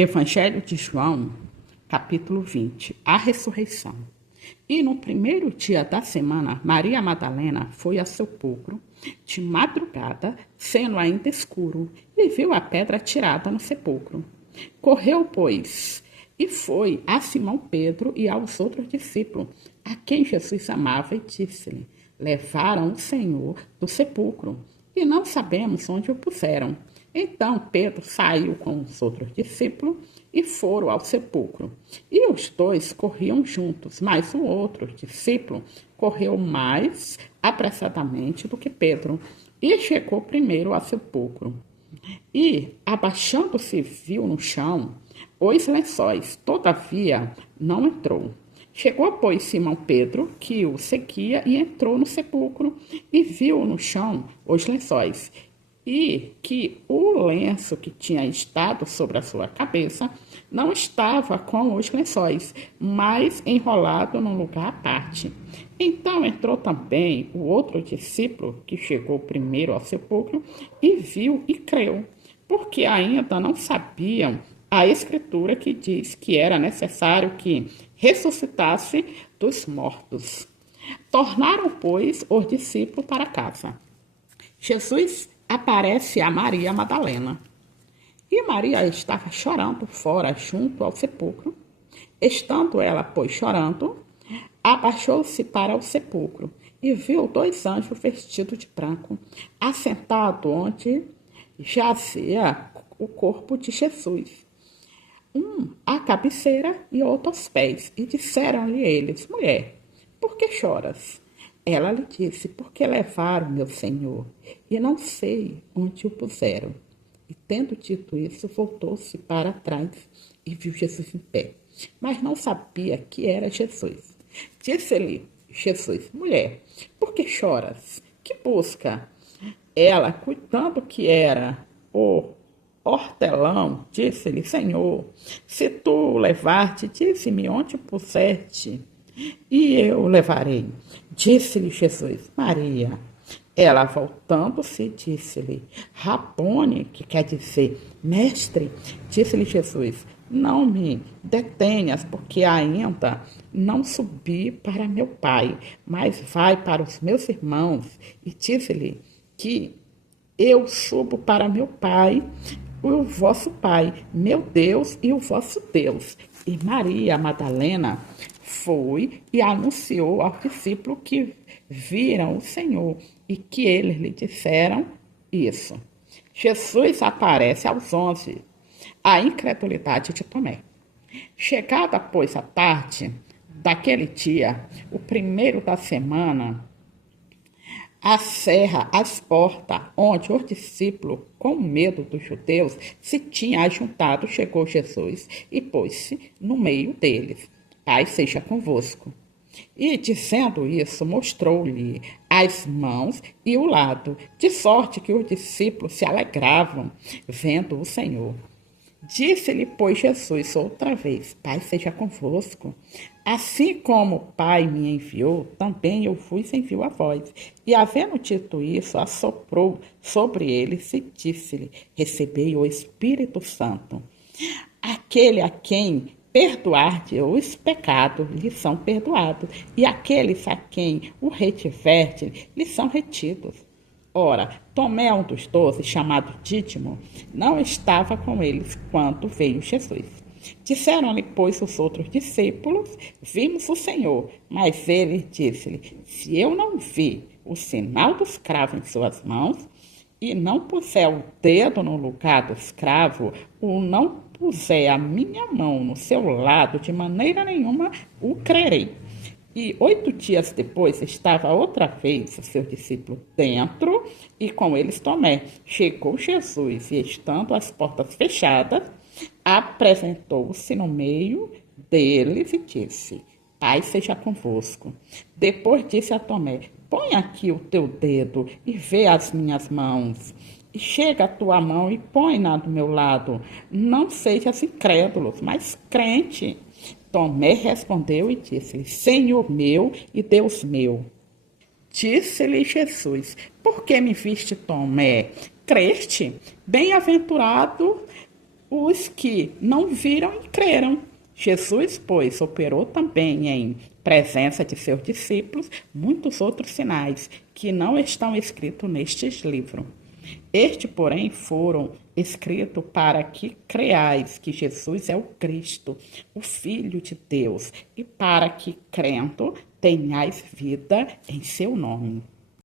Evangelho de João, capítulo 20, a ressurreição. E no primeiro dia da semana, Maria Madalena foi ao sepulcro de madrugada, sendo ainda escuro, e viu a pedra tirada no sepulcro. Correu, pois, e foi a Simão Pedro e aos outros discípulos, a quem Jesus amava, e disse-lhe: levaram o Senhor do sepulcro, e não sabemos onde o puseram. Então Pedro saiu com os outros discípulos e foram ao sepulcro. E os dois corriam juntos, mas o outro discípulo correu mais apressadamente do que Pedro e chegou primeiro ao sepulcro. E, abaixando-se, viu no chão os lençóis, todavia não entrou. Chegou, pois, Simão Pedro, que o seguia, e entrou no sepulcro e viu no chão os lençóis, e que o lenço que tinha estado sobre a sua cabeça não estava com os lençóis, mas enrolado num lugar à parte. Então entrou também o outro discípulo, que chegou primeiro ao sepulcro, e viu e creu, porque ainda não sabiam a Escritura que diz que era necessário que ressuscitasse dos mortos. Tornaram, pois, os discípulos para casa. Jesus aparece a Maria Madalena. E Maria estava chorando fora, junto ao sepulcro. Estando ela, pois, chorando, abaixou-se para o sepulcro e viu dois anjos vestidos de branco, assentados onde jazia o corpo de Jesus, um à cabeceira e outro aos pés. E disseram-lhe eles: mulher, por que choras? Ela lhe disse: porque levaram meu Senhor, e não sei onde o puseram. E tendo dito isso, voltou-se para trás e viu Jesus em pé, mas não sabia que era Jesus. Disse-lhe Jesus: mulher, por que choras? Que busca? Ela, cuidando que era o hortelão, disse-lhe: Senhor, se tu o levar-te, dize-me onde o puseste, e eu o levarei. Disse-lhe Jesus: Maria. Ela, voltando-se, disse-lhe: Rabone, que quer dizer mestre. Disse-lhe Jesus: não me detenhas, porque ainda não subi para meu Pai, mas vai para os meus irmãos. E disse-lhe que eu subo para meu Pai, o vosso Pai, meu Deus e o vosso Deus. E Maria Madalena foi e anunciou ao discípulo que viram o Senhor e que eles lhe disseram isso. Jesus aparece aos 11, a incredulidade de Tomé. Chegada, pois, a tarde daquele dia, o primeiro da semana, a serra, as portas, onde os discípulos, com medo dos judeus, se tinham ajuntado, chegou Jesus e pôs-se no meio deles. Pai seja convosco. E, dizendo isso, mostrou-lhe as mãos e o lado, de sorte que os discípulos se alegravam, vendo o Senhor. Disse-lhe, pois, Jesus outra vez: Pai seja convosco. Assim como o Pai me enviou, também eu vos envio a vós. E, havendo dito isso, assoprou sobre eles e disse-lhe: recebei o Espírito Santo. Aquele a quem perdoar-te os pecados, lhes são perdoados, e aqueles a quem o retiverte, lhes são retidos. Ora, Tomé, um dos 12, chamado Dídimo, não estava com eles quando veio Jesus. Disseram-lhe, pois, os outros discípulos: vimos o Senhor. Mas ele disse-lhe: se eu não vi o sinal dos cravos em suas mãos, e não puser o dedo no lugar do escravo, ou não puser a minha mão no seu lado, de maneira nenhuma o crerei. E 8 dias depois estava outra vez o seu discípulo dentro, e com eles Tomé. Chegou Jesus, e estando as portas fechadas, apresentou-se no meio deles e disse: Pai seja convosco. Depois disse a Tomé: põe aqui o teu dedo e vê as minhas mãos. E chega a tua mão e põe-na do meu lado. Não sejas incrédulo, mas crente. Tomé respondeu e disse-lhe: Senhor meu e Deus meu. Disse-lhe Jesus: por que me viste, Tomé? Creste? Bem-aventurado os que não viram e creram. Jesus, pois, operou também em presença de seus discípulos muitos outros sinais que não estão escritos nestes livros. Este, porém, foram escritos para que creais que Jesus é o Cristo, o Filho de Deus, e para que, crendo, tenhais vida em seu nome.